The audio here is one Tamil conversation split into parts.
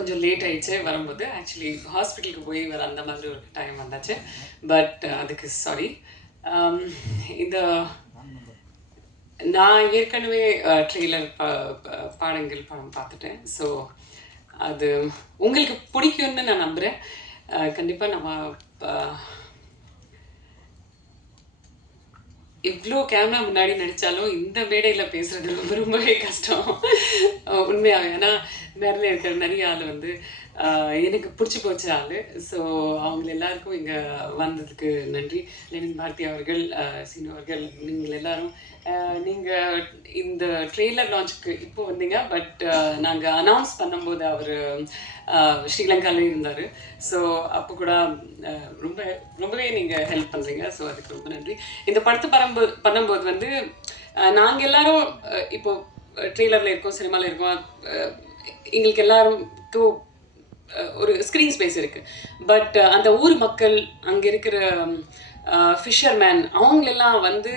கொஞ்சம் லேட் ஆயிடுச்சு வரும்போது. ஆக்சுவலி ஹாஸ்பிட்டலுக்கு போய் வர அந்த மாதிரி ஒரு டைம் வந்தாச்சு. பட் அதுக்கு சாரி. இந்த நான் ஏற்கனவே ட்ரெய்லர் பாடங்கள் படம் பார்த்துட்டேன். ஸோ அது உங்களுக்கு பிடிக்கும்னு நான் நம்புகிறேன். கண்டிப்பாக நம்ம இவ்வளோ கேமரா முன்னாடி நடித்தாலும் இந்த மேடையில் பேசுகிறது ரொம்பவே கஷ்டம் உண்மையாகவே. ஏன்னா மேலே இருக்கிற நிறைய ஆள் வந்து எனக்கு பிடிச்சி போச்ச ஆள். ஸோ அவங்க எல்லாருக்கும் இங்கே வந்ததுக்கு நன்றி. லெனின் பாரதி அவர்கள், சீனு அவர்கள், நீங்கள் எல்லாரும். நீங்கள் இந்த ட்ரெய்லர் லான்ச்சுக்கு இப்போ வந்தீங்க. பட் நாங்கள் அனௌன்ஸ் பண்ணும்போது அவர் ஸ்ரீலங்காலே இருந்தார். ஸோ அப்போ கூட ரொம்பவே நீங்கள் ஹெல்ப் பண்ணுறீங்க. ஸோ அதுக்கு ரொம்ப நன்றி. இந்த படத்தை பண்ணும்போது வந்து நாங்கள் எல்லாரும் இப்போது ட்ரெய்லரில் இருக்கோம், சினிமாவில் இருக்கோம். எங்களுக்கு எல்லாருக்கும் ஒரு ஸ்க்ரீன் ஸ்பேஸ் இருக்குது. பட் அந்த ஊர் மக்கள், அங்கே இருக்கிற ஃபிஷர்மேன், அவங்களெல்லாம் வந்து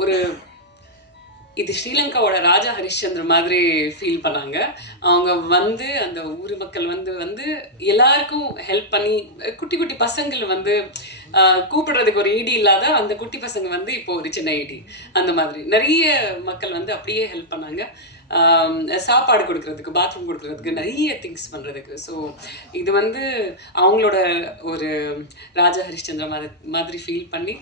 ஒரு இது ஸ்ரீலங்காவோட ராஜா ஹரிஷ்சந்திர மாதிரி ஃபீல் பண்ணாங்க. அவங்க வந்து அந்த ஊர் மக்கள் வந்து எல்லாருக்கும் ஹெல்ப் பண்ணி, குட்டி குட்டி பசங்கள் வந்து கூப்பிடுறதுக்கு ஒரு ஐடி இல்லாத அந்த குட்டி பசங்க வந்து இப்போ ஒரு சின்ன ஐடி, அந்த மாதிரி நிறைய மக்கள் வந்து அப்படியே ஹெல்ப் பண்ணாங்க. சாப்பாடு கொடுக்கறதுக்கு, பாத்ரூம் கொடுக்கறதுக்கு, நிறைய திங்ஸ் பண்ணுறதுக்கு. ஸோ இது வந்து அவங்களோட ஒரு ராஜா ஹரிஷ்சந்திர மாதிரி ஃபீல் பண்ணி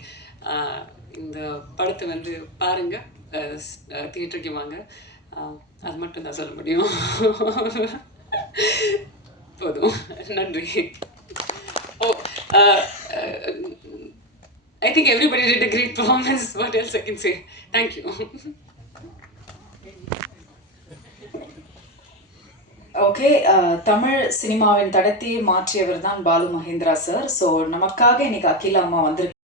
இந்த படத்தை வந்து பாருங்கள், தியேட்டருக்கு வாங்க. அது மட்டும் தான் சொல்ல முடியும். போதும், நன்றி. I think everybody did a great performance. What else I can say? Thank you. Okay, Tamil சினிமாவின் தடத்தையே மாற்றியவர் தான் பாலு மகேந்திரா சார். ஸோ நமக்காக இன்னைக்கு அகிலா அம்மா வந்திருக்கு.